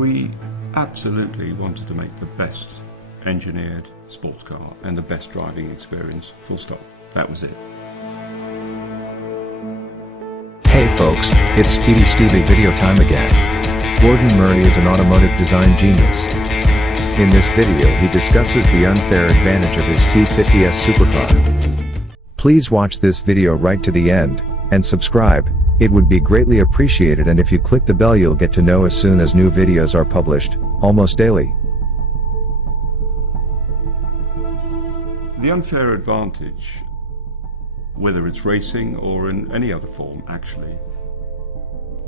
We absolutely wanted to make the best engineered sports car and the best driving experience, full stop. That was it. Hey folks, it's Speedistevie video time again. Gordon Murray is an automotive design genius. In this video he discusses the unfair advantage of his T.50 S supercar. Please watch this video right to the end, and subscribe. It would be greatly appreciated, and if you click the bell you'll get to know as soon as new videos are published, almost daily. The unfair advantage, whether it's racing or in any other form actually,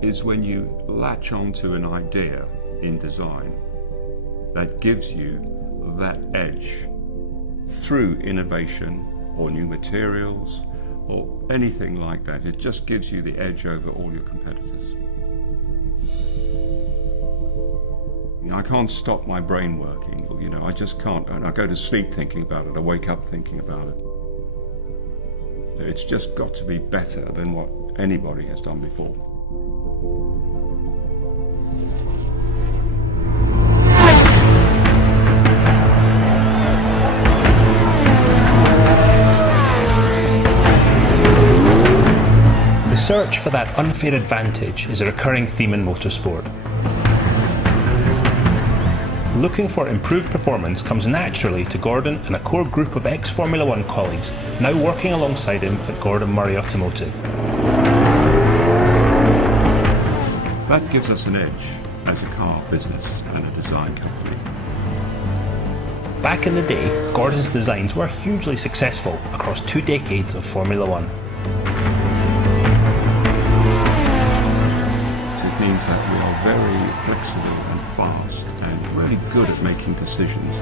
is when you latch onto an idea in design that gives you that edge through innovation or new materials or anything like that. It just gives you the edge over all your competitors. I can't stop my brain working, I just can't. And I go to sleep thinking about it, I wake up thinking about it. It's just got to be better than what anybody has done before. The search for that unfair advantage is a recurring theme in motorsport. Looking for improved performance comes naturally to Gordon and a core group of ex-Formula One colleagues now working alongside him at Gordon Murray Automotive. That gives us an edge as a car business and a design company. Back in the day, Gordon's designs were hugely successful across 2 decades of Formula One. It means that we are very flexible and fast and really good at making decisions.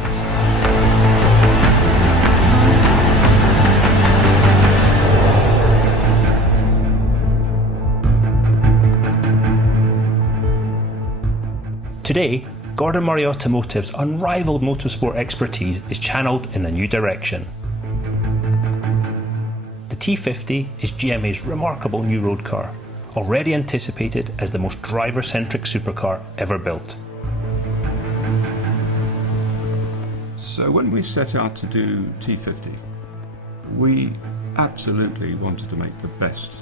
Today, Gordon Murray Automotive's unrivaled motorsport expertise is channeled in a new direction. The T50 is GMA's remarkable new road car, already anticipated as the most driver-centric supercar ever built. So when we set out to do T50, we absolutely wanted to make the best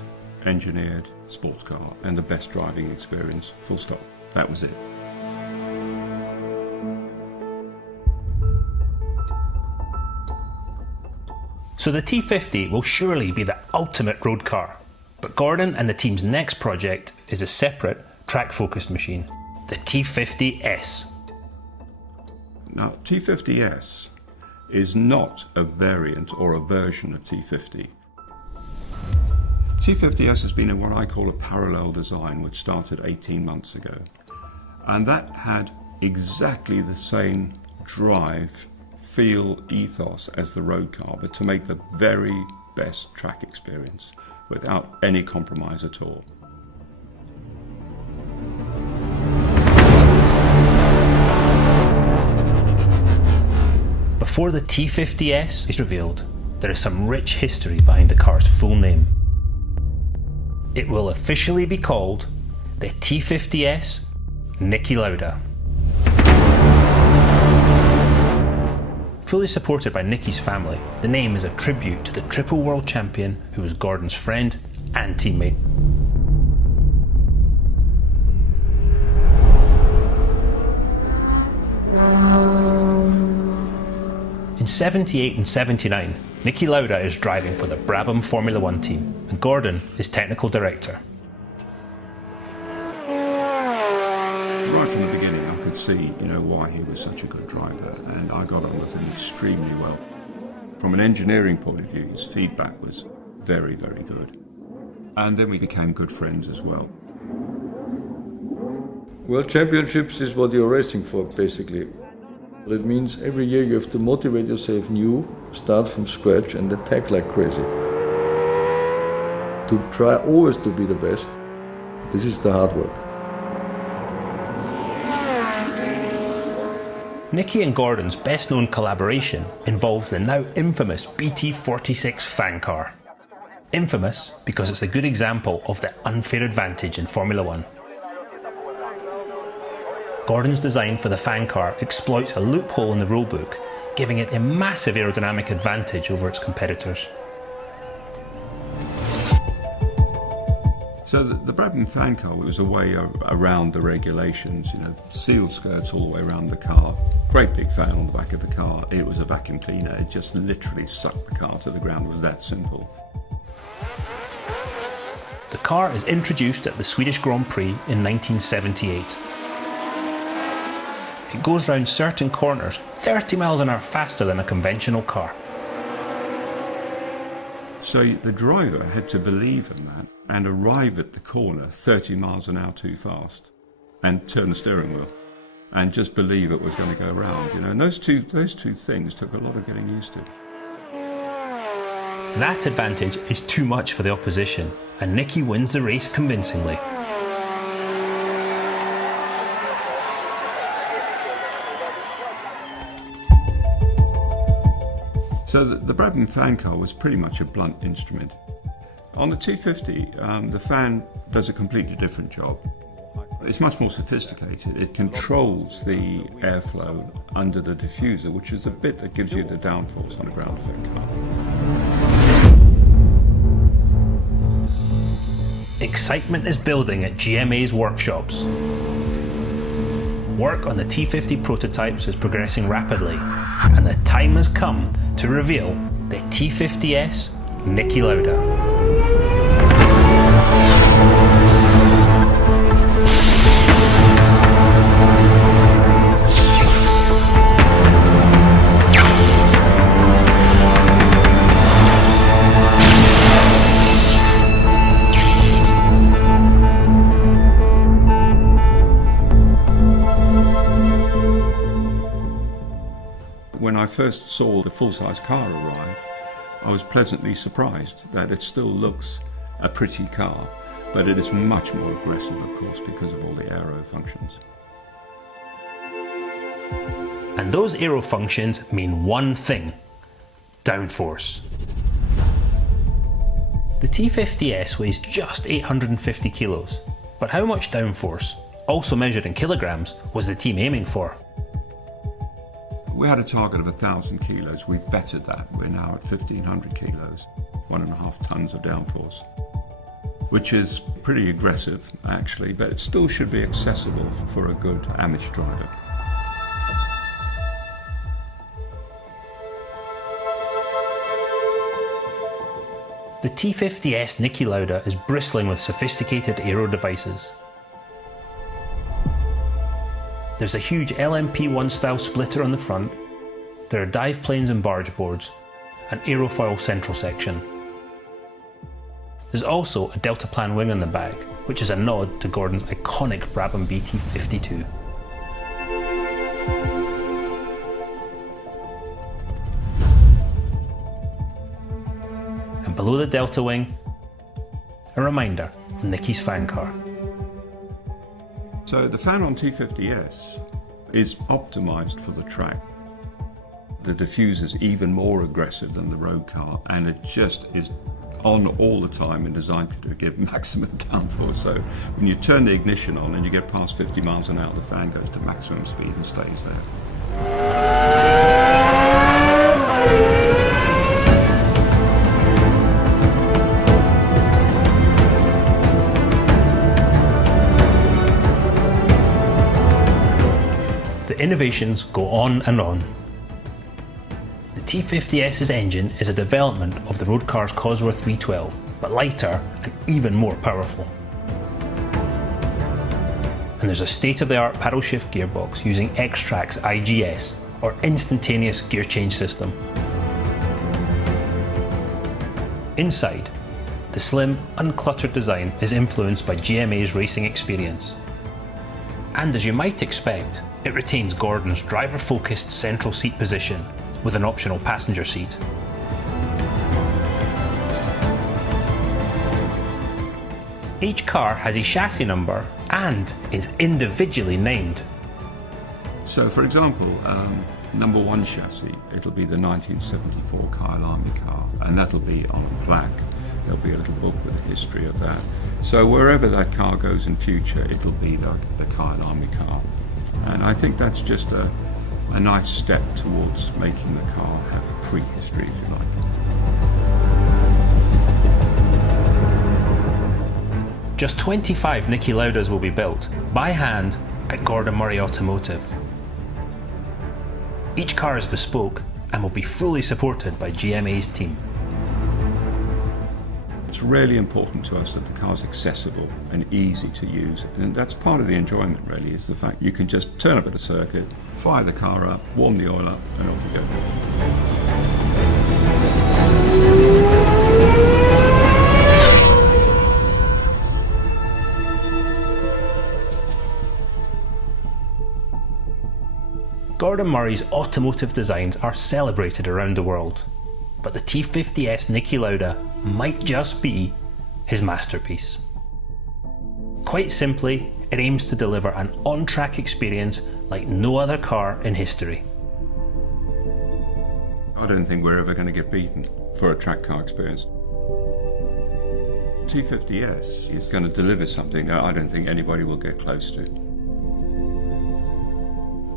engineered sports car and the best driving experience, full stop. That was it. So the T50 will surely be the ultimate road car. But Gordon and the team's next project is a separate, track-focused machine, the T.50 S. Now, T.50 S is not a variant or a version of T.50. T.50 S has been what I call a parallel design, which started 18 months ago. And that had exactly the same drive, feel, ethos as the road car, but to make the very best track experience, without any compromise at all. Before the T.50 S is revealed, there is some rich history behind the car's full name. It will officially be called the T.50 S Niki Lauda. Fully supported by Niki's family, the name is a tribute to the triple world champion who was Gordon's friend and teammate. In 78 and 79, Niki Lauda is driving for the Brabham Formula One team, and Gordon is technical director. Right from the beginning I could see, why he was such a good driver, and I got on with him extremely well. From an engineering point of view, his feedback was very, very good. And then we became good friends as well. World Championships is what you're racing for, basically. It means every year you have to motivate yourself new, start from scratch and attack like crazy. To try always to be the best, this is the hard work. Niki and Gordon's best known collaboration involves the now infamous BT46 fan car. Infamous because it's a good example of the unfair advantage in Formula One. Gordon's design for the fan car exploits a loophole in the rulebook, giving it a massive aerodynamic advantage over its competitors. So the Brabham fan car was a way around the regulations, sealed skirts all the way around the car, great big fan on the back of the car. It was a vacuum cleaner. It just literally sucked the car to the ground. It was that simple. The car is introduced at the Swedish Grand Prix in 1978. It goes round certain corners 30 miles an hour faster than a conventional car. So the driver had to believe in that and arrive at the corner 30 miles an hour too fast and turn the steering wheel and just believe it was going to go around, and those two things took a lot of getting used to. That advantage is too much for the opposition, and Niki wins the race convincingly. So the Brabham fan car was pretty much a blunt instrument. On the T50, the fan does a completely different job. It's much more sophisticated. It controls the airflow under the diffuser, which is the bit that gives you the downforce on a ground effect car. Excitement is building at GMA's workshops. Work on the T50 prototypes is progressing rapidly, and the time has come to reveal the T50 S Niki Lauda. When I first saw the full-size car arrive, I was pleasantly surprised that it still looks a pretty car, but it is much more aggressive, of course, because of all the aero functions. And those aero functions mean one thing: downforce. The T50 S weighs just 850 kilos, but how much downforce, also measured in kilograms, was the team aiming for? We had a target of 1,000 kilos. We've bettered that. We're now at 1,500 kilos, 1.5 tons of downforce, which is pretty aggressive, actually, but it still should be accessible for a good amateur driver. The T50 S Niki Lauda is bristling with sophisticated aero devices. There's a huge LMP1 style splitter on the front, there are dive planes and barge boards, an aerofoil central section. There's also a deltaplan wing on the back, which is a nod to Gordon's iconic Brabham BT52. And below the delta wing, a reminder of Niki's fan car. So the fan on T50 S is optimized for the track. The diffuser is even more aggressive than the road car, and it just is on all the time and designed to give maximum downforce. So when you turn the ignition on and you get past 50 miles an hour, the fan goes to maximum speed and stays there. The innovations go on and on. The T50S's engine is a development of the road car's Cosworth 312, but lighter and even more powerful. And there's a state-of-the-art paddle shift gearbox using X-Track's IGS, or instantaneous gear change system. Inside, the slim, uncluttered design is influenced by GMA's racing experience. And as you might expect, it retains Gordon's driver-focused central seat position with an optional passenger seat. Each car has a chassis number and is individually named. So for example, number 1 chassis, it'll be the 1974 Kyle Army car, and that'll be on a plaque. There'll be a little book with a history of that. So wherever that car goes in future, it'll be the Kyle Army car. I think that's just a nice step towards making the car have a prehistory, if you like. Just 25 Niki Laudas will be built by hand at Gordon Murray Automotive. Each car is bespoke and will be fully supported by GMA's team. It's really important to us that the car's accessible and easy to use, and that's part of the enjoyment really, is the fact you can just turn up at a circuit, fire the car up, warm the oil up, and off you go. Gordon Murray's automotive designs are celebrated around the world, but the T.50 S Niki Lauda might just be his masterpiece. Quite simply, it aims to deliver an on-track experience like no other car in history. I don't think we're ever going to get beaten for a track car experience. T.50 S is going to deliver something that I don't think anybody will get close to.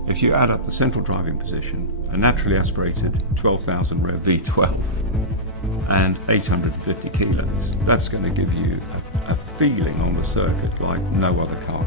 If you add up the central driving position, a naturally aspirated 12,000 rev V12 and 850 kilos, that's going to give you a feeling on the circuit like no other car